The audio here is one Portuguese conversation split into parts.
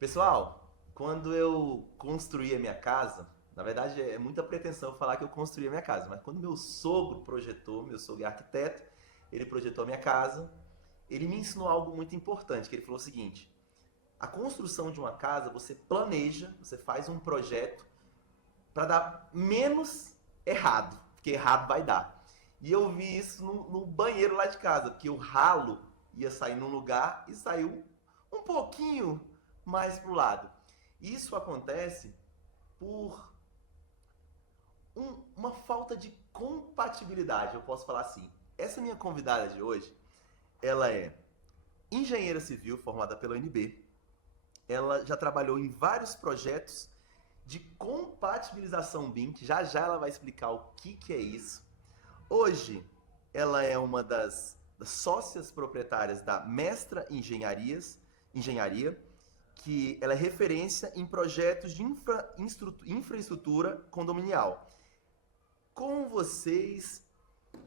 Pessoal, quando eu construí a minha casa, na verdade é muita pretensão falar que eu construí a minha casa, mas quando meu sogro projetou, meu sogro é arquiteto, ele projetou a minha casa, ele me ensinou algo muito importante, que ele falou o seguinte: a construção de uma casa você planeja, você faz um projeto para dar menos errado, porque errado vai dar. E eu vi isso no banheiro lá de casa, porque o ralo ia sair num lugar e saiu um pouquinho mais pro lado. Isso acontece por uma falta de compatibilidade, eu posso falar assim. Essa minha convidada de hoje, ela é engenheira civil formada pela UNB. Ela já trabalhou em vários projetos de compatibilização BIM, que já já ela vai explicar o que é isso. Hoje, ela é uma das sócias proprietárias da Mestra Engenharia, que ela é referência em projetos de infraestrutura condominial. Com vocês,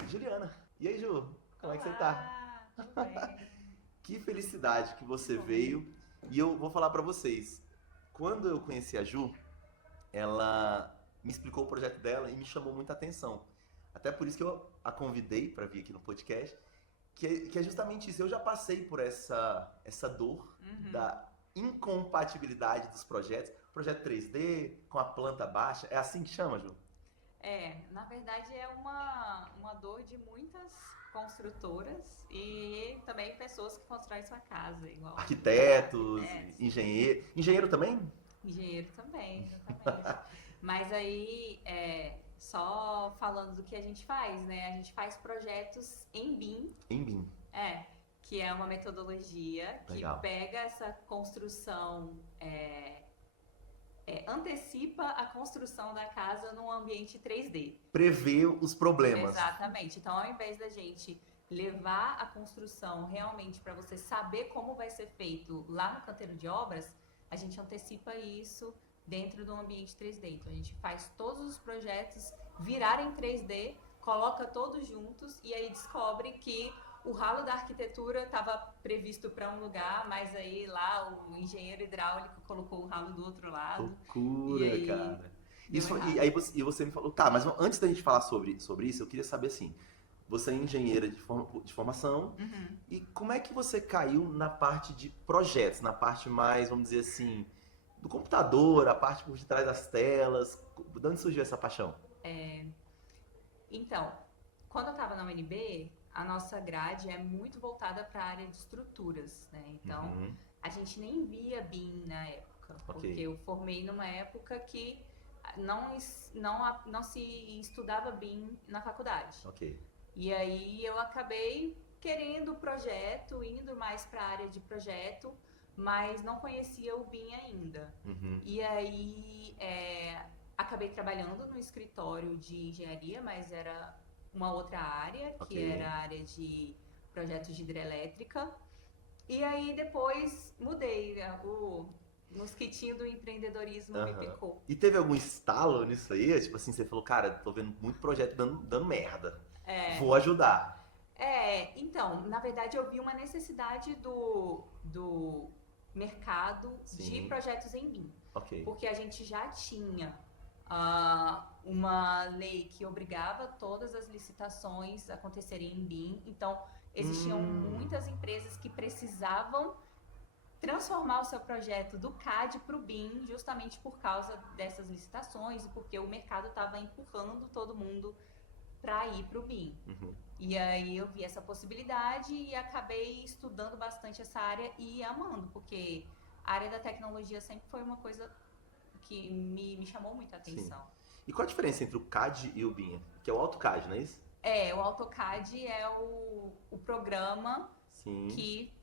Juliana. E aí, Ju? Como é que você tá? Olá, tudo bem? Que felicidade que você veio. E eu vou falar pra vocês. Quando eu conheci a Ju, ela me explicou o projeto dela e me chamou muita atenção. Até por isso que eu a convidei para vir aqui no podcast, que é justamente isso. Eu já passei por essa dor Uhum. da incompatibilidade dos projetos. Projeto 3D, com a planta baixa. É assim que chama, Ju? Na verdade é uma dor de muitas construtoras e também pessoas que constroem sua casa, igual Arquitetos, arquitetos, engenheiro. Engenheiro também? engenheiro também, exatamente. Mas aí, só falando do que a gente faz, né? A gente faz projetos em BIM, Em BIM. é, que é uma metodologia que Legal. pega essa construção antecipa a construção da casa num ambiente 3D. Prever os problemas. Exatamente. Então, ao invés da gente levar a construção realmente para você saber como vai ser feito lá no canteiro de obras, a gente antecipa isso dentro do ambiente 3D. Então, a gente faz todos os projetos virarem 3D, coloca todos juntos e aí descobre que o ralo da arquitetura estava previsto para um lugar, mas aí lá o engenheiro hidráulico colocou o ralo do outro lado e Loucura, aí cara. deu E errado. aí você me falou, tá, mas antes da gente falar sobre isso, eu queria saber assim, você é engenheira de formação, Uhum. e como é que você caiu na parte de projetos, na parte mais, vamos dizer assim, do computador, a parte por detrás das telas? De onde surgiu essa paixão? Então, quando eu estava na UNB, a nossa grade é muito voltada para a área de estruturas, né? Então, Uhum, a gente nem via BIM na época, ok, porque eu formei numa época que não se estudava BIM na faculdade. ok. E aí eu acabei querendo o projeto, indo mais para a área de projeto, mas não conhecia o BIM ainda. Uhum, E aí acabei trabalhando no escritório de engenharia, mas era uma outra área, ok. que era a área de projetos de hidrelétrica. E aí depois mudei, né? O mosquitinho do empreendedorismo me Aham. picou. E teve algum estalo nisso aí? Tipo assim, você falou, cara, tô vendo muito projeto dando merda. Vou ajudar. Então, na verdade eu vi uma necessidade do mercado de Sim, projetos em BIM, ok. porque a gente já tinha uma lei que obrigava todas as licitações a acontecerem em BIM, então existiam Hum, muitas empresas que precisavam transformar o seu projeto do CAD para o BIM justamente por causa dessas licitações e porque o mercado estava empurrando todo mundo para ir para o BIM. uhum. E aí eu vi essa possibilidade e acabei estudando bastante essa área e amando, porque a área da tecnologia sempre foi uma coisa que me chamou muita Sim. atenção. E qual a diferença entre o CAD e o BIM? Que é o AutoCAD, não é isso? O AutoCAD é o programa Sim, que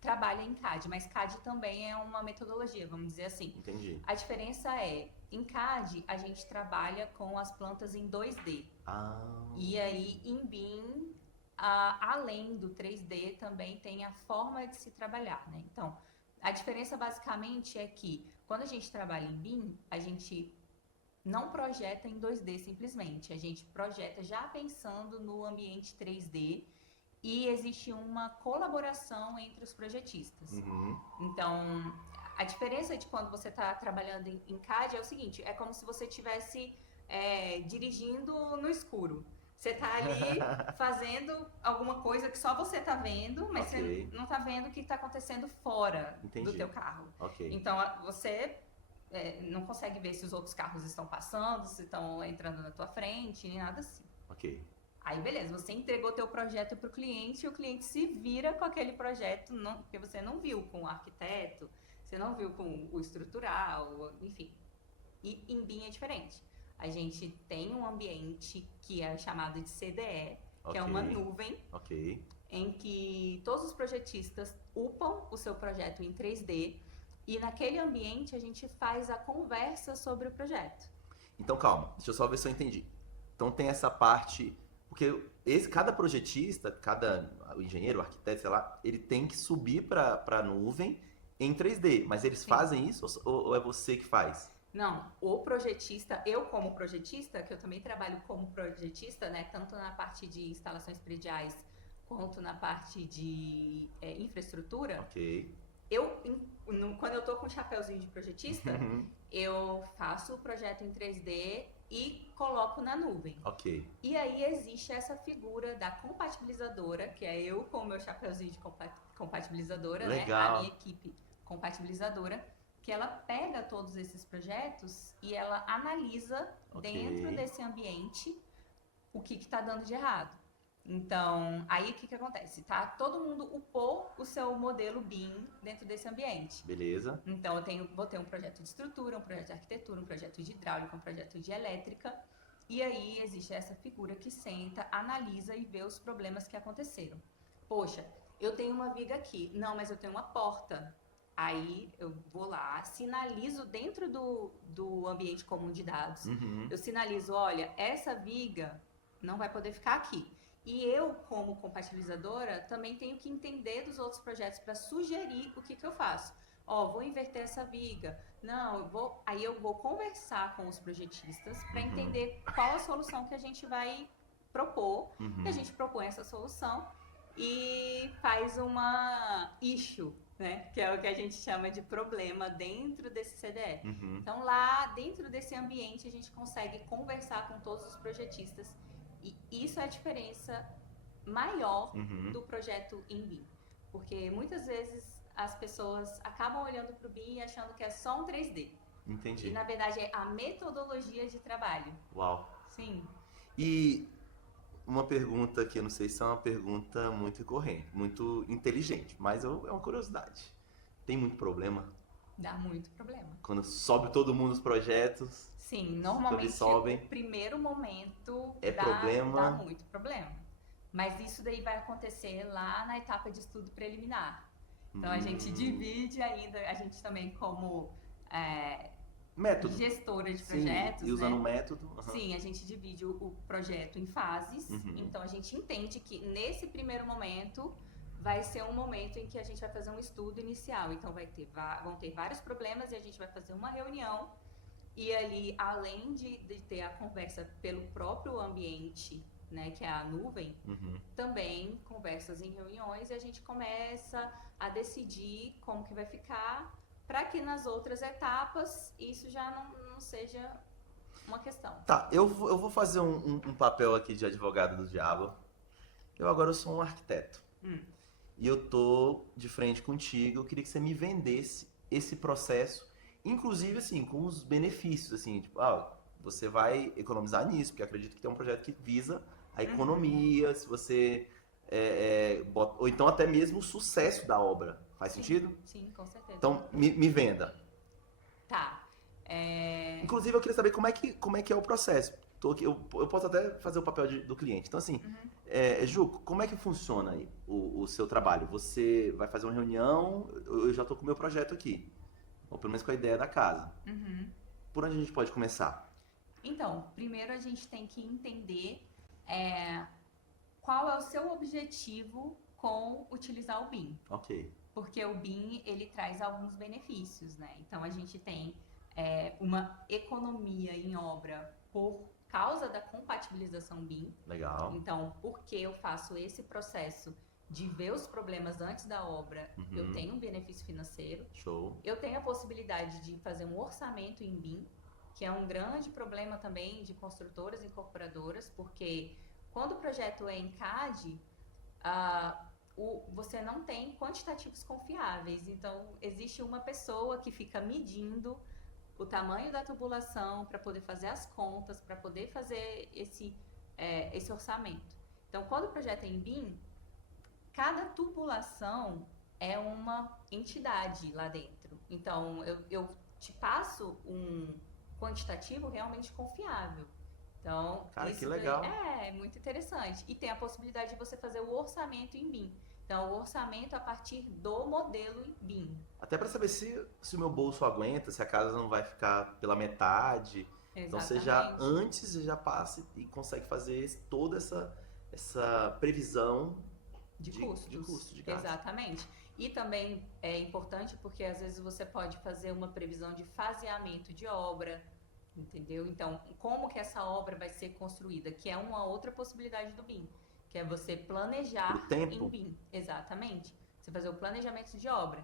trabalha em CAD, mas CAD também é uma metodologia, vamos dizer assim. entendi. A diferença é, em CAD a gente trabalha com as plantas em 2D. Ah, E aí, em BIM, além do 3D, também tem a forma de se trabalhar, né? Então, a diferença basicamente é que quando a gente trabalha em BIM, a gente não projeta em 2D simplesmente, a gente projeta já pensando no ambiente 3D e existe uma colaboração entre os projetistas. uhum. Então, A diferença de quando você está trabalhando em CAD é o seguinte, é como se você estivesse dirigindo no escuro. Você está ali fazendo alguma coisa que só você está vendo, mas você não está vendo o que está acontecendo fora do teu carro. Então, você não consegue ver se os outros carros estão passando, se estão entrando na tua frente, nem nada assim. Aí, beleza, você entregou teu projeto para o cliente e o cliente se vira com aquele projeto, porque você não viu com o arquiteto, você não viu com o estrutural, enfim. E em BIM é diferente. A gente tem um ambiente que é chamado de CDE, que é uma nuvem, em que todos os projetistas upam o seu projeto em 3D e naquele ambiente a gente faz a conversa sobre o projeto. Então, calma, deixa eu só ver se eu entendi. Então tem essa parte, porque cada projetista, cada engenheiro, arquiteto, sei lá, ele tem que subir para a nuvem em 3D, mas eles fazem isso ou é você que faz? Não, o projetista, eu como projetista, que eu também trabalho como projetista, né, tanto na parte de instalações prediais quanto na parte de infraestrutura, quando eu tô com o chapéuzinho de projetista, eu faço o projeto em 3D e coloco na nuvem. E aí existe essa figura da compatibilizadora, que é eu com o meu chapéuzinho de compatibilizadora, né, a minha equipe compatibilizadora, que ela pega todos esses projetos e ela analisa dentro desse ambiente o que está dando de errado. Então, aí o que acontece? Todo mundo upou o seu modelo BIM dentro desse ambiente. Beleza. Então, vou ter um projeto de estrutura, um projeto de arquitetura, um projeto de hidráulica, um projeto de elétrica. E aí existe essa figura que senta, analisa e vê os problemas que aconteceram. Poxa, eu tenho uma viga aqui. Não, mas eu tenho uma porta. Aí eu vou lá, sinalizo dentro do ambiente comum de dados. Eu sinalizo, olha, essa viga não vai poder ficar aqui. E eu, como compatibilizadora, também tenho que entender dos outros projetos para sugerir o que eu faço. Vou inverter essa viga. Não, aí eu vou conversar com os projetistas para entender qual a solução que a gente vai propor. E a gente propõe essa solução e faz uma issue, né? Que é o que a gente chama de problema dentro desse CDE. Então, lá dentro desse ambiente, a gente consegue conversar com todos os projetistas. E isso é a diferença maior do projeto em BIM. Porque muitas vezes as pessoas acabam olhando para o BIM e achando que é só um 3D. Entendi. E na verdade é a metodologia de trabalho. Uau. Sim. E uma pergunta que eu não sei se é uma pergunta muito corrente, muito inteligente, mas é uma curiosidade. Tem muito problema? Dá muito problema. Quando sobe todo mundo os projetos? Sim, normalmente o primeiro momento dá muito problema. Mas isso daí vai acontecer lá na etapa de estudo preliminar. Então a gente divide ainda, a gente também como método. Gestora de projetos. E usando o método. Sim, a gente divide o projeto em fases. Então a gente entende que nesse primeiro momento vai ser um momento em que a gente vai fazer um estudo inicial. Então vão ter vários problemas e a gente vai fazer uma reunião. E ali, além de ter a conversa pelo próprio ambiente, né, que é a nuvem, também conversas em reuniões e a gente começa a decidir como que vai ficar para que nas outras etapas isso já não seja uma questão. Tá, eu vou fazer um papel aqui de advogado do diabo. Eu sou um arquiteto. E eu tô de frente contigo, eu queria que você me vendesse esse processo, inclusive assim, com os benefícios, assim, tipo, você vai economizar nisso, porque acredito que tem um projeto que visa a economia, se você ou então até mesmo o sucesso da obra. Faz sentido? Sim, com certeza. Então, me venda. Tá. Inclusive, eu queria saber como é que é o processo. Eu posso até fazer o papel do cliente. Então, assim, Ju, como é que funciona aí o seu trabalho? Você vai fazer uma reunião, eu já estou com o meu projeto aqui. Ou pelo menos com a ideia da casa. Por onde a gente pode começar? Então, primeiro a gente tem que entender qual é o seu objetivo com utilizar o BIM. Porque o BIM, ele traz alguns benefícios, né? Então, a gente tem uma economia em obra por causa da compatibilização BIM. Legal. Então, porque eu faço esse processo de ver os problemas antes da obra, eu Uhum. tenho um benefício financeiro. Show. Eu tenho a possibilidade de fazer um orçamento em BIM, que é um grande problema também de construtoras e incorporadoras, porque quando o projeto é em CAD, você não tem quantitativos confiáveis. Então, existe uma pessoa que fica medindo o tamanho da tubulação para poder fazer as contas, para poder fazer esse orçamento. Então, quando o projeto é em BIM, cada tubulação é uma entidade lá dentro. Então, eu te passo um quantitativo realmente confiável. Então, Cara, isso que legal. é muito interessante. E tem a possibilidade de você fazer o orçamento em BIM. Então, o orçamento a partir do modelo em BIM. Até para saber se o meu bolso aguenta, se a casa não vai ficar pela metade. Então você já Exatamente. antes você já passa e consegue fazer toda essa previsão De de custos. custo de casa. Exatamente. E também é importante porque às vezes você pode fazer uma previsão de faseamento de obra, entendeu? Então, como que essa obra vai ser construída, que é uma outra possibilidade do BIM, que é você planejar Pro tempo? em BIM. Exatamente. Você fazer o planejamento de obra.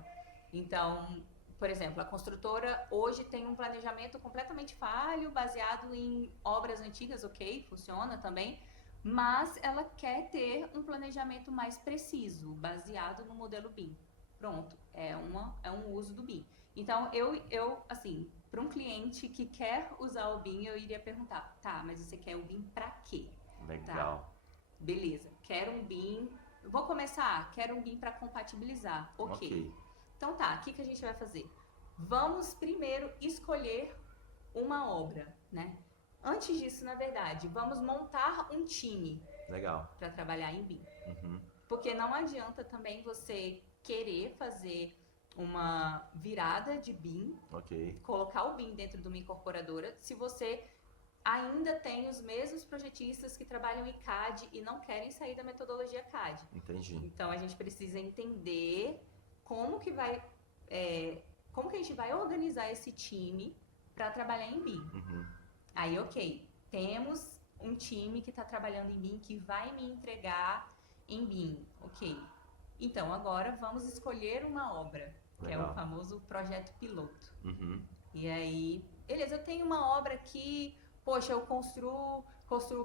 Então, por exemplo, a construtora hoje tem um planejamento completamente falho, baseado em obras antigas, ok, funciona também, mas ela quer ter um planejamento mais preciso, baseado no modelo BIM. Pronto, é um uso do BIM. Então, assim, para um cliente que quer usar o BIM, eu iria perguntar, tá, mas você quer o BIM para quê? Legal. Beleza, quero um BIM, vou começar, quero um BIM para compatibilizar, ok. Então tá, o que a gente vai fazer? Vamos primeiro escolher uma obra, né? Antes disso, na verdade, vamos montar um time Legal. para trabalhar em BIM. Uhum. Porque não adianta também você querer fazer uma virada de BIM, Ok. colocar o BIM dentro de uma incorporadora, se você ainda tem os mesmos projetistas que trabalham em CAD e não querem sair da metodologia CAD. Entendi. Então a gente precisa entender como que a gente vai organizar esse time para trabalhar em BIM. Uhum. Aí, ok, temos um time que está trabalhando em BIM, que vai me entregar em BIM, ok. Então, agora vamos escolher uma obra, que é o Legal. famoso projeto piloto. Uhum. E aí, beleza, eu tenho uma obra aqui, poxa, eu construo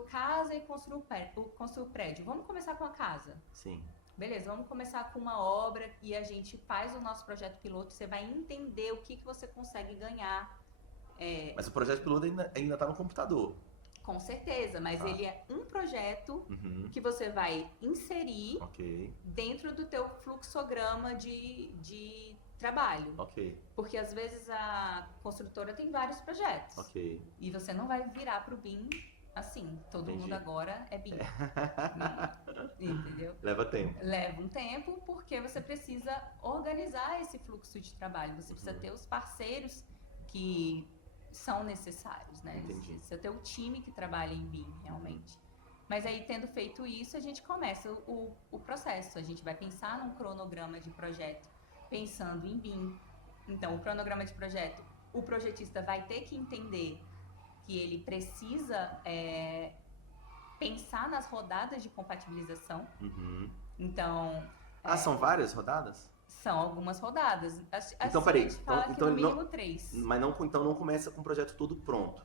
casa e construo prédio. Vamos começar com a casa. Sim. Beleza, vamos começar com uma obra e a gente faz o nosso projeto piloto. Você vai entender o que você consegue ganhar. Mas o projeto piloto ainda tá no computador. Com certeza, mas Tá. ele é um projeto Uhum. que você vai inserir Ok. dentro do teu fluxograma de trabalho. Ok. Porque às vezes a construtora tem vários projetos. Ok. E você não vai virar pro BIM assim, todo Entendi. mundo agora é BIM. Entendeu? Leva tempo. Leva um tempo porque você precisa organizar esse fluxo de trabalho. Você precisa ter os parceiros que são necessários, né? Entendi. Você precisa ter o time que trabalha em BIM, realmente. Mas aí, tendo feito isso, a gente começa o processo. A gente vai pensar num cronograma de projeto, pensando em BIM. Então, o cronograma de projeto, o projetista vai ter que entender que ele precisa pensar nas rodadas de compatibilização. Uhum. Então, São várias rodadas? são algumas rodadas. Então, A peraí. gente fala que Então no ele não- mínimo 3. Mas não, então não começa com o projeto todo pronto.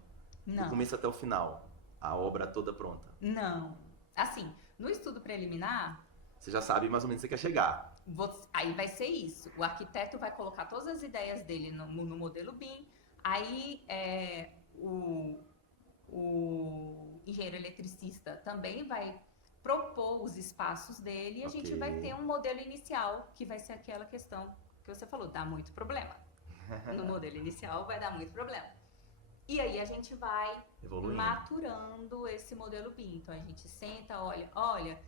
Do Não, começo até o final. A obra toda pronta. não. Assim, no estudo preliminar, Você já sabe mais ou menos onde você quer chegar. aí vai ser isso. O arquiteto vai colocar todas as ideias dele no modelo BIM. Aí o engenheiro eletricista também vai propor os espaços dele e a gente Ok. vai ter um modelo inicial, que vai ser aquela questão que você falou, dá muito problema. No modelo inicial vai dar muito problema. E aí a gente vai Evoluindo. maturando esse modelo BIM. Então a gente senta, olha,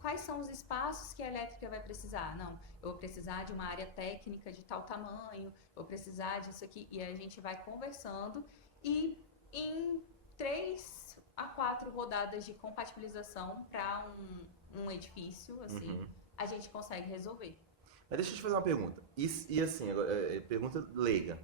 quais são os espaços que a elétrica vai precisar? Não, eu vou precisar de uma área técnica de tal tamanho, eu vou precisar disso aqui. E aí a gente vai conversando e em 3 a 4 rodadas de compatibilização para um edifício, assim, Uhum. a gente consegue resolver. Mas deixa eu te fazer uma pergunta. E assim, agora, pergunta leiga.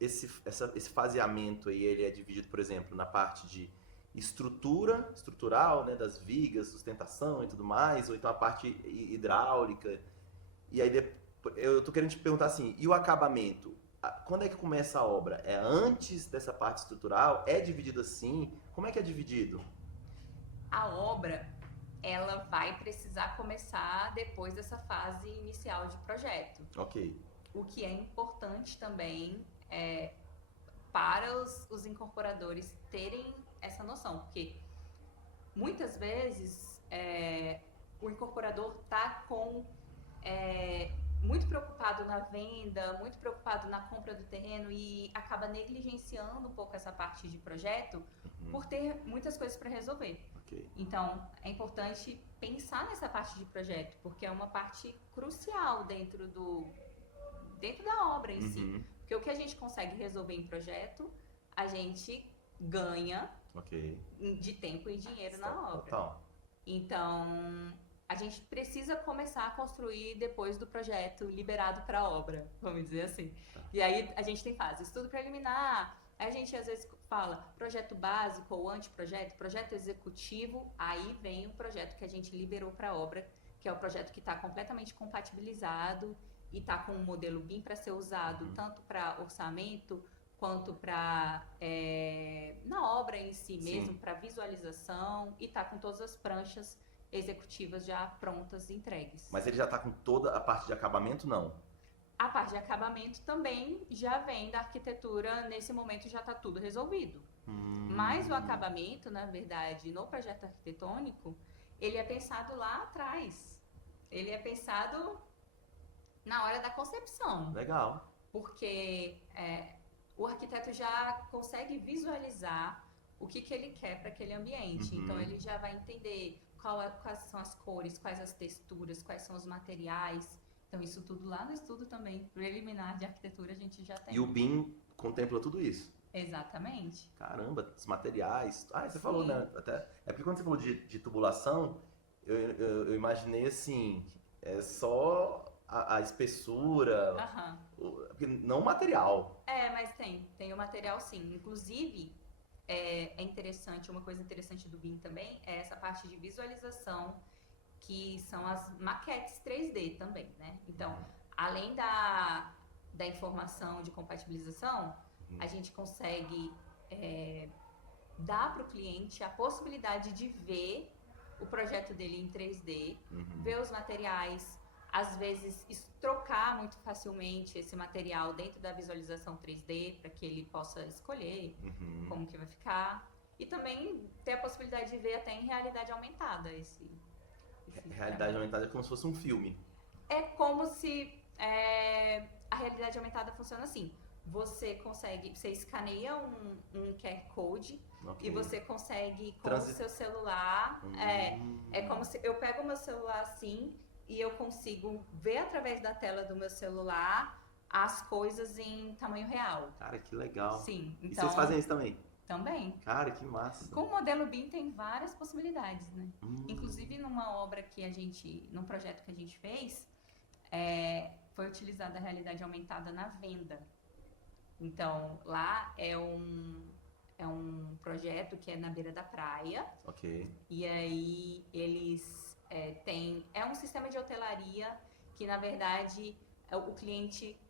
Esse faseamento aí, ele é dividido, por exemplo, na parte de estrutural, né, das vigas, sustentação e tudo mais, ou então a parte hidráulica. E aí eu tô querendo te perguntar assim, e o acabamento? Quando é que começa a obra? É antes dessa parte estrutural? É dividido assim? Como é que é dividido? A obra, ela vai precisar começar depois dessa fase inicial de projeto. Ok. O que é importante também para os incorporadores terem essa noção, porque muitas vezes o incorporador está muito preocupado na venda, muito preocupado na compra do terreno e acaba negligenciando um pouco essa parte de projeto por ter muitas coisas para resolver. Ok. Então, é importante pensar nessa parte de projeto, porque é uma parte crucial dentro da obra em si. Porque o que a gente consegue resolver em projeto, a gente ganha de tempo e dinheiro na obra. Total. Então, a gente precisa começar a construir depois do projeto liberado para a obra, vamos dizer assim. E aí a gente tem fase estudo preliminar, aí a gente às vezes fala projeto básico ou anteprojeto, projeto executivo, aí vem o projeto que a gente liberou para a obra, que é o projeto que está completamente compatibilizado e está com um modelo BIM para ser usado tanto para orçamento quanto para na obra em si mesmo, para visualização, e está com todas as pranchas executivas já prontas e entregues. Mas ele já está com toda a parte de acabamento, não? A parte de acabamento também já vem da arquitetura, nesse momento já está tudo resolvido. Mas o acabamento, na verdade, no projeto arquitetônico, ele é pensado lá atrás. Ele é pensado na hora da concepção. Legal. Porque o arquiteto já consegue visualizar o que ele quer para aquele ambiente. Então, ele já vai entender quais são as cores, quais as texturas, quais são os materiais. Então, isso tudo lá no estudo também, preliminar de arquitetura, a gente já tem. E o BIM contempla tudo isso? Exatamente. Caramba, os materiais. Você falou, né? Até, é porque quando você falou de tubulação, eu imaginei assim, só a espessura, não o material. Mas tem o material sim. Inclusive, é interessante, uma coisa interessante do BIM também é essa parte de visualização, que são as maquetes 3D também, né? Então, além da informação de compatibilização, a gente consegue dar para o cliente a possibilidade de ver o projeto dele em 3D, ver os materiais, às vezes trocar muito facilmente esse material dentro da visualização 3D para que ele possa escolher como que vai ficar, e também ter a possibilidade de ver até em realidade aumentada esse realidade aumentada é como se fosse um filme. É como se a realidade aumentada funciona assim. Você escaneia um QR Code e você consegue com o seu celular. É como se eu pego o meu celular assim e eu consigo ver através da tela do meu celular as coisas em tamanho real. Cara, que legal. Sim. Então, e vocês fazem isso também? Também. Cara, que massa. Com o modelo BIM tem várias possibilidades, né? Inclusive num projeto que a gente fez, foi utilizada a realidade aumentada na venda. Então, lá é um projeto que é na beira da praia. Ok. E aí eles é um sistema de hotelaria que, na verdade, o cliente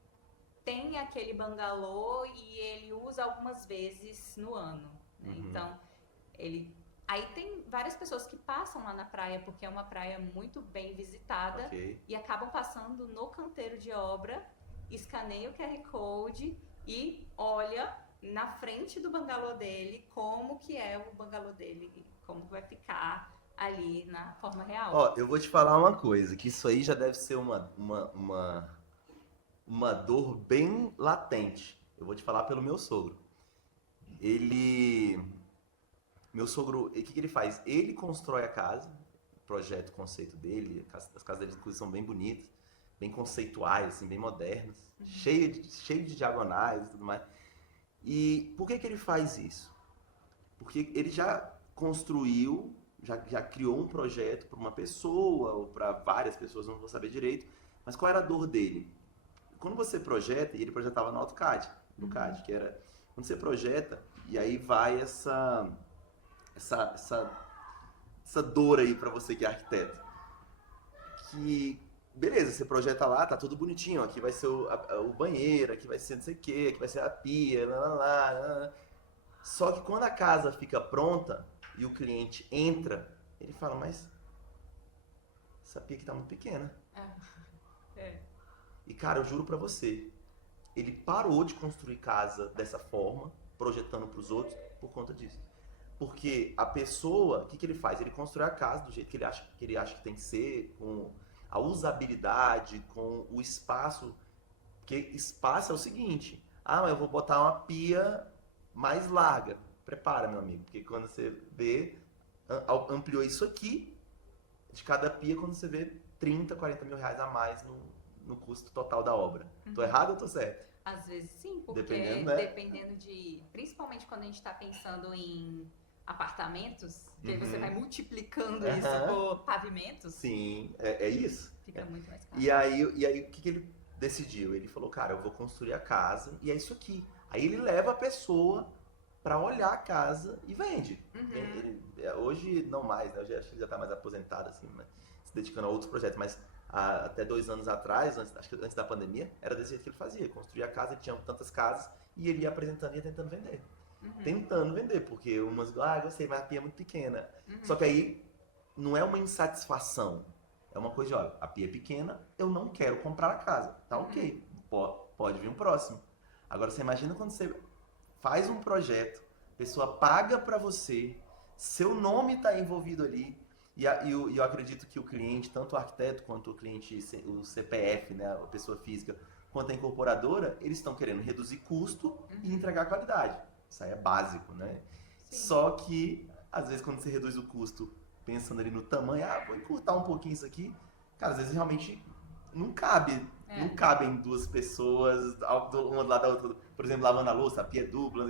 tem aquele bangalô e ele usa algumas vezes no ano, né? Então, aí tem várias pessoas que passam lá na praia, porque é uma praia muito bem visitada, e acabam passando no canteiro de obra, escaneia o QR Code e olha na frente do bangalô dele como que é o bangalô dele, como vai ficar ali na forma real. Eu vou te falar uma coisa, que isso aí já deve ser uma dor bem latente. Eu vou te falar pelo meu sogro. Meu sogro, o que ele faz? Ele constrói a casa, projeto, conceito dele, as casas dele inclusive são bem bonitas, bem conceituais, assim, bem modernas, cheio de diagonais e tudo mais. E por que ele faz isso? Porque ele já construiu, já criou um projeto para uma pessoa ou para várias pessoas, não vou saber direito, mas qual era a dor dele? Quando você projeta, e ele projetava no AutoCAD, no CAD, que era quando você projeta, e aí vai essa dor aí pra você que é arquiteto. Que, beleza, você projeta lá, tá tudo bonitinho. Aqui vai ser o banheiro, aqui vai ser não sei o que, aqui vai ser a pia, lá. Só que quando a casa fica pronta e o cliente entra, ele fala, mas essa pia aqui tá muito pequena. É. E cara, eu juro pra você, ele parou de construir casa dessa forma, projetando pros outros, por conta disso. Porque a pessoa, o que ele faz? Ele constrói a casa do jeito que ele acha que tem que ser, com a usabilidade, com o espaço. Porque espaço é o seguinte, mas eu vou botar uma pia mais larga. Prepara, meu amigo, porque quando você vê, ampliou isso aqui, de cada pia, quando você vê 30, 40 mil reais a mais no custo total da obra. Tô errado ou tô certo? Às vezes sim, porque dependendo de... Principalmente quando a gente está pensando em apartamentos, que aí você vai multiplicando isso por pavimentos. Sim, é isso. Fica muito mais caro. E aí o que ele decidiu? Ele falou, cara, eu vou construir a casa e é isso aqui. Aí ele leva a pessoa pra olhar a casa e vende. Hoje não mais, né? Hoje acho que ele já tá mais aposentado, assim, né? Se dedicando a outros projetos, mas até 2 anos atrás, acho que antes da pandemia, era desse jeito que ele fazia. Construía a casa, ele tinha tantas casas e ele ia apresentando e ia tentando vender. Tentando vender, porque umas, gostei, mas a pia é muito pequena. Só que aí não é uma insatisfação. É uma coisa de, olha, a pia é pequena, eu não quero comprar a casa. Tá ok, pode vir um próximo. Agora você imagina quando você faz um projeto, a pessoa paga pra você, seu nome tá envolvido ali, e eu acredito que o cliente, tanto o arquiteto quanto o cliente, o CPF, né, a pessoa física, quanto a incorporadora, eles estão querendo reduzir custo e entregar qualidade. Isso aí é básico, né? Sim. Só que, às vezes, quando você reduz o custo, pensando ali no tamanho, vou encurtar um pouquinho isso aqui, cara, às vezes realmente não cabe. Não cabem 2 pessoas, uma do lado da outra, por exemplo, lavando a louça, a pia é dupla,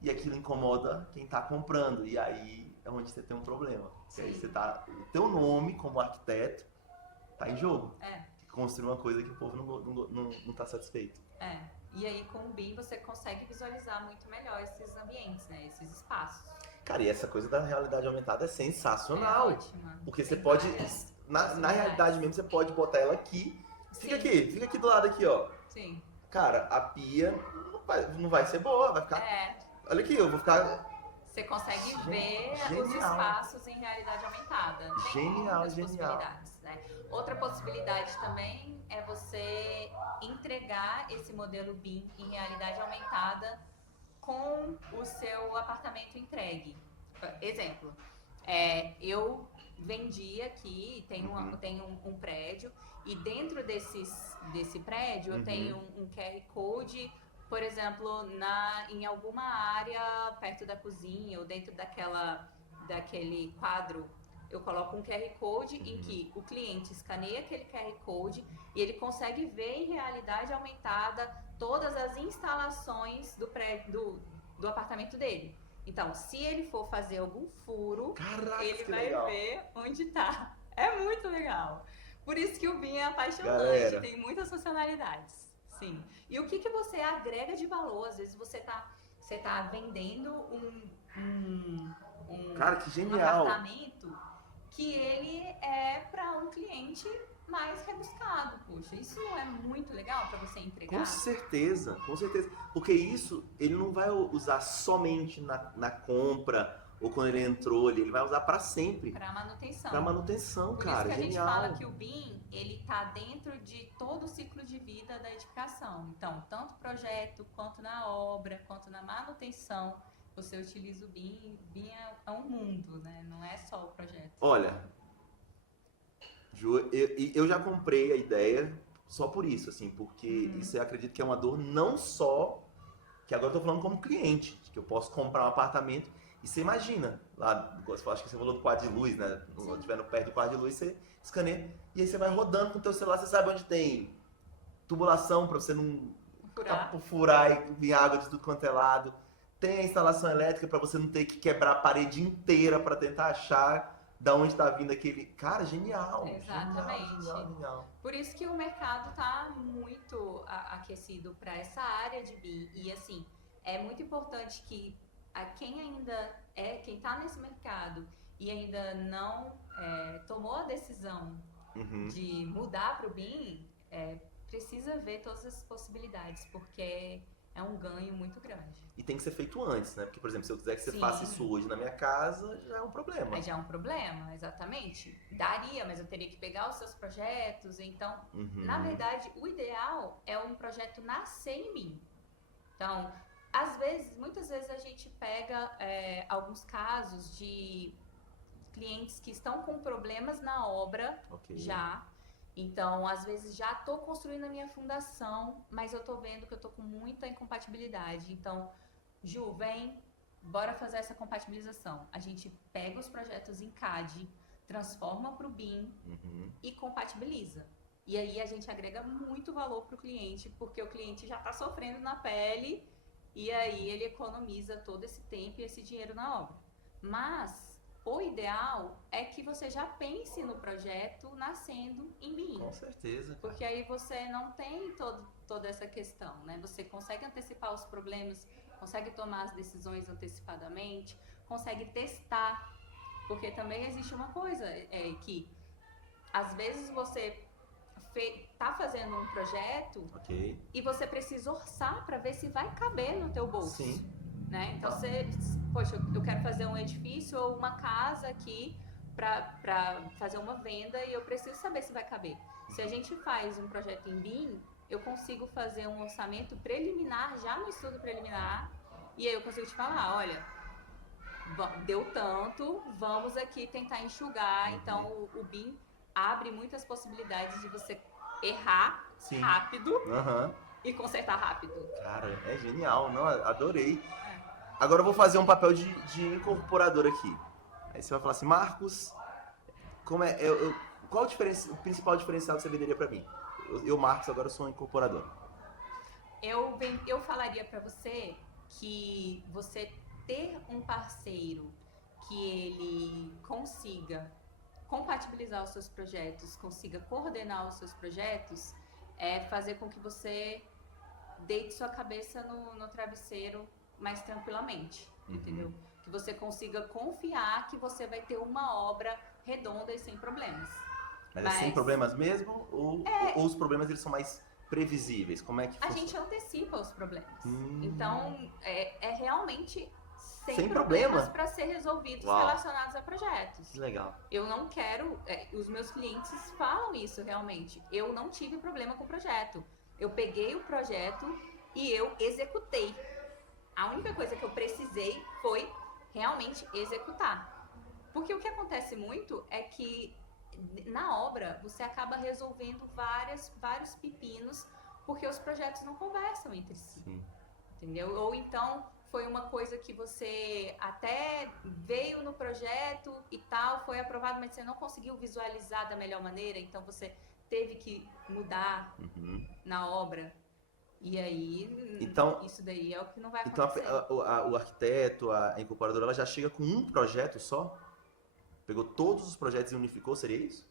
e aquilo incomoda quem tá comprando, e aí é onde você tem um problema. Porque aí você tá, o teu nome como arquiteto tá em jogo. Construir uma coisa que o povo não tá satisfeito. E aí com o BIM você consegue visualizar muito melhor esses ambientes, né? Esses espaços. Cara, e essa coisa da realidade aumentada é sensacional. É ótima. Porque você pode, na realidade mesmo, você pode botar ela aqui. Fica aqui do lado aqui, ó. Sim. Cara, a pia não vai ser boa, vai ficar... Olha aqui, eu vou ficar... Você consegue ver os espaços em realidade aumentada. Genial. Possibilidades, né? Outra possibilidade também é você entregar esse modelo BIM em realidade aumentada com o seu apartamento entregue. Exemplo, eu vendi aqui, tenho um prédio, e dentro desse prédio eu tenho um QR Code, por exemplo, em alguma área perto da cozinha ou dentro daquele quadro, eu coloco um QR Code em que o cliente escaneia aquele QR Code e ele consegue ver em realidade aumentada todas as instalações do prédio, do apartamento dele. Então, se ele for fazer algum furo, ele vai ver onde tá. É muito legal. Por isso que o BIM é apaixonante, tem muitas funcionalidades. Sim. E o que você agrega de valor? Às vezes você tá vendendo Cara, que genial. um apartamento que ele é para um cliente mais rebuscado. Poxa, isso não é muito legal para você entregar? Com certeza. Porque isso ele não vai usar somente na compra ou quando ele entrou ali, ele vai usar para sempre. Para manutenção. Para manutenção, Por cara. Por isso que a genial. gente fala que o BIM, ele tá dentro de todo o ciclo de vida da edificação. Então, tanto projeto, quanto na obra, quanto na manutenção, você utiliza o BIM. BIM é um mundo, né? Não é só o projeto. Olha, Ju, eu já comprei a ideia só por isso, assim, porque isso eu acredito que é uma dor não só, que agora eu tô falando como cliente, que eu posso comprar um apartamento e você imagina, lá, acho que você falou do quadro de luz, né? Quando estiver no perto do quadro de luz, você escaneia e aí você vai rodando com o teu celular, você sabe onde tem tubulação para você não furar e vir água de tudo quanto é lado. Tem a instalação elétrica para você não ter que quebrar a parede inteira para tentar achar da onde está vindo aquele... Cara, genial! Exatamente. Genial. Por isso que o mercado está muito aquecido para essa área de BIM. E assim, é muito importante que quem tá nesse mercado e ainda não tomou a decisão de mudar para o BIM, precisa ver todas as possibilidades, porque é um ganho muito grande. E tem que ser feito antes, né? Porque, por exemplo, se eu quiser que você Sim. faça isso hoje na minha casa, já é um problema. Aí já é um problema, exatamente. Daria, mas eu teria que pegar os seus projetos. Então, na verdade, o ideal é um projeto nascer em mim. Então, muitas vezes a gente pega alguns casos de clientes que estão com problemas na obra já. Então, às vezes já estou construindo a minha fundação, mas eu estou vendo que eu estou com muita incompatibilidade. Então, Ju, vem, bora fazer essa compatibilização. A gente pega os projetos em CAD, transforma para o BIM e compatibiliza. E aí a gente agrega muito valor para o cliente, porque o cliente já está sofrendo na pele e aí ele economiza todo esse tempo e esse dinheiro na obra. Mas o ideal é que você já pense no projeto nascendo em BIM. Com certeza. Porque aí você não tem toda essa questão, né? Você consegue antecipar os problemas, consegue tomar as decisões antecipadamente, consegue testar. Porque também existe uma coisa que às vezes você tá fazendo um projeto e você precisa orçar para ver se vai caber no teu bolso. Sim. Né? Então poxa, eu quero fazer um edifício ou uma casa aqui para fazer uma venda e eu preciso saber se vai caber. Se a gente faz um projeto em BIM, eu consigo fazer um orçamento preliminar, já no estudo preliminar, e aí eu consigo te falar, olha, deu tanto, vamos aqui tentar enxugar. Então o BIM abre muitas possibilidades de você errar rápido e consertar rápido. Cara, é genial, não, adorei. Agora eu vou fazer um papel de incorporador aqui. Aí você vai falar assim, Marcos, qual o principal diferencial que você venderia para mim? Eu, Marcos, agora sou um incorporador. Eu falaria para você que você ter um parceiro que ele consiga compatibilizar os seus projetos, consiga coordenar os seus projetos, fazer com que você deite sua cabeça no travesseiro mais tranquilamente, entendeu? Que você consiga confiar que você vai ter uma obra redonda e sem problemas. Mas é sem problemas mesmo? Ou os problemas eles são mais previsíveis? Como é que funciona? A gente antecipa os problemas. Então, realmente sem problema problemas para ser resolvidos relacionados a projetos. Que legal. Eu não quero... os meus clientes falam isso realmente. Eu não tive problema com o projeto. Eu peguei o projeto e eu executei. A única coisa que eu precisei foi realmente executar. Porque o que acontece muito é que na obra você acaba resolvendo vários pepinos porque os projetos não conversam entre si. Entendeu? Ou então foi uma coisa que você até veio no projeto e tal, foi aprovado, mas você não conseguiu visualizar da melhor maneira, então você teve que mudar na obra. E aí, isso daí é o que não vai acontecer. Então, o arquiteto, a incorporadora, ela já chega com um projeto só? Pegou todos os projetos e unificou, seria isso?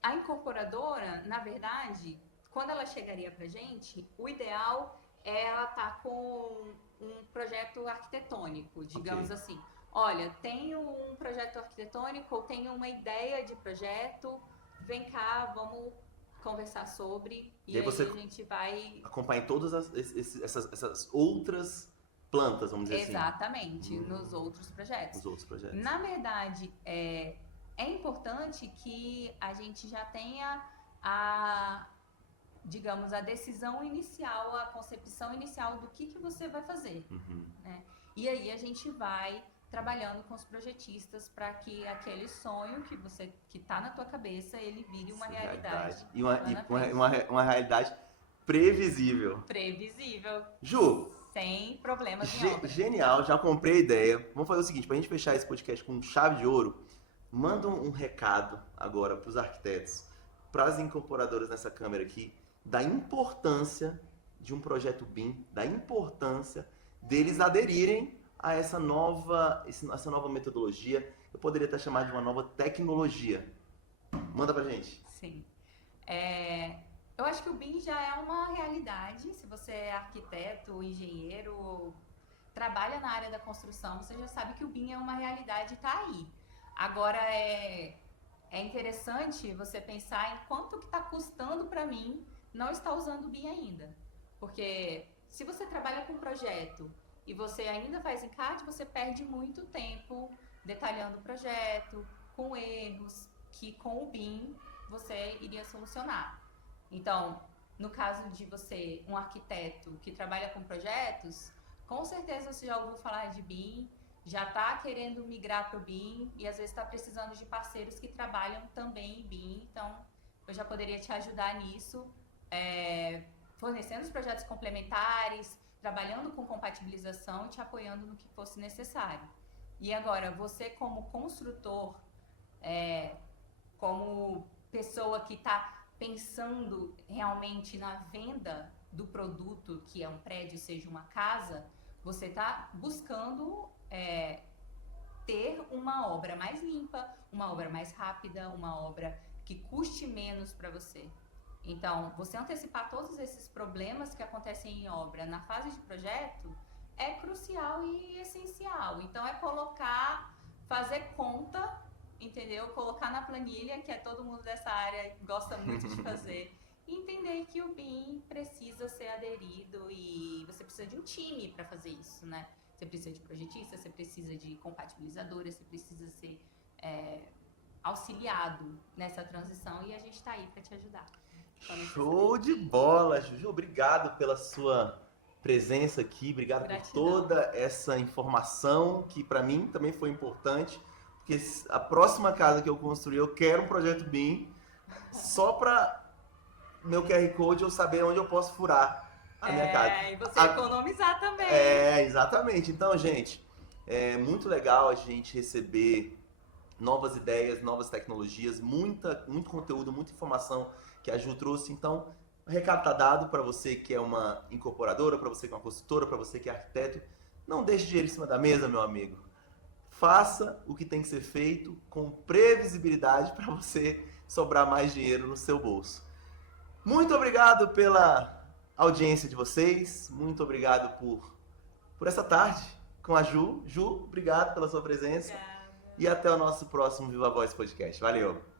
A incorporadora, na verdade, quando ela chegaria pra gente, o ideal é ela estar com um projeto arquitetônico, digamos assim. Olha, tenho um projeto arquitetônico ou tenho uma ideia de projeto, vem cá, vamos conversar sobre, e aí você a gente vai acompanhar todas essas outras plantas, vamos dizer exatamente, nos outros projetos. Os outros projetos. Na verdade, é importante que a gente já tenha digamos, a decisão inicial, a concepção inicial do que você vai fazer. Né? E aí a gente vai trabalhando com os projetistas para que aquele sonho que está na tua cabeça, ele vire uma realidade. E uma realidade previsível. Previsível. Ju! Sem problemas em obra. Genial, já comprei a ideia. Vamos fazer o seguinte, para a gente fechar esse podcast com chave de ouro, manda um recado agora para os arquitetos, para as incorporadoras nessa câmera aqui, da importância de um projeto BIM, da importância deles aderirem a essa nova metodologia. Eu poderia até chamar de uma nova tecnologia. Manda pra gente. Sim. Eu acho que o BIM já é uma realidade. Se você é arquiteto, engenheiro, trabalha na área da construção, você já sabe que o BIM é uma realidade e está aí. Agora, é interessante você pensar em quanto que está custando para mim não estar usando o BIM ainda. Porque se você trabalha com projeto e você ainda faz em CAD, você perde muito tempo detalhando o projeto, com erros que com o BIM você iria solucionar. Então, no caso de você, um arquiteto que trabalha com projetos, com certeza você já ouviu falar de BIM, já está querendo migrar para o BIM e às vezes está precisando de parceiros que trabalham também em BIM. Então, eu já poderia te ajudar nisso, fornecendo os projetos complementares, trabalhando com compatibilização e te apoiando no que fosse necessário. E agora, você como construtor, como pessoa que está pensando realmente na venda do produto, que é um prédio, seja uma casa, você está buscando ter uma obra mais limpa, uma obra mais rápida, uma obra que custe menos para você. Então, você antecipar todos esses problemas que acontecem em obra na fase de projeto é crucial e essencial. Então, fazer conta, entendeu? Colocar na planilha, que todo mundo dessa área gosta muito de fazer, e entender que o BIM precisa ser aderido e você precisa de um time para fazer isso, né? Você precisa de projetista, você precisa de compatibilizadora, você precisa ser auxiliado nessa transição e a gente está aí para te ajudar. Show de bola, Juju. Obrigado pela sua presença aqui, obrigado por toda essa informação que para mim também foi importante, porque a próxima casa que eu construir, eu quero um projeto BIM só para meu QR Code eu saber onde eu posso furar a minha casa. E você economizar também. Exatamente. Então, gente, é muito legal a gente receber novas ideias, novas tecnologias, muito conteúdo, muita informação que a Ju trouxe. Então, o recado está dado para você que é uma incorporadora, para você que é uma consultora, para você que é arquiteto. Não deixe dinheiro em cima da mesa, meu amigo. Faça o que tem que ser feito com previsibilidade para você sobrar mais dinheiro no seu bolso. Muito obrigado pela audiência de vocês. Muito obrigado por essa tarde com a Ju. Ju, obrigado pela sua presença. Obrigada. E até o nosso próximo Viva Voz Podcast. Valeu!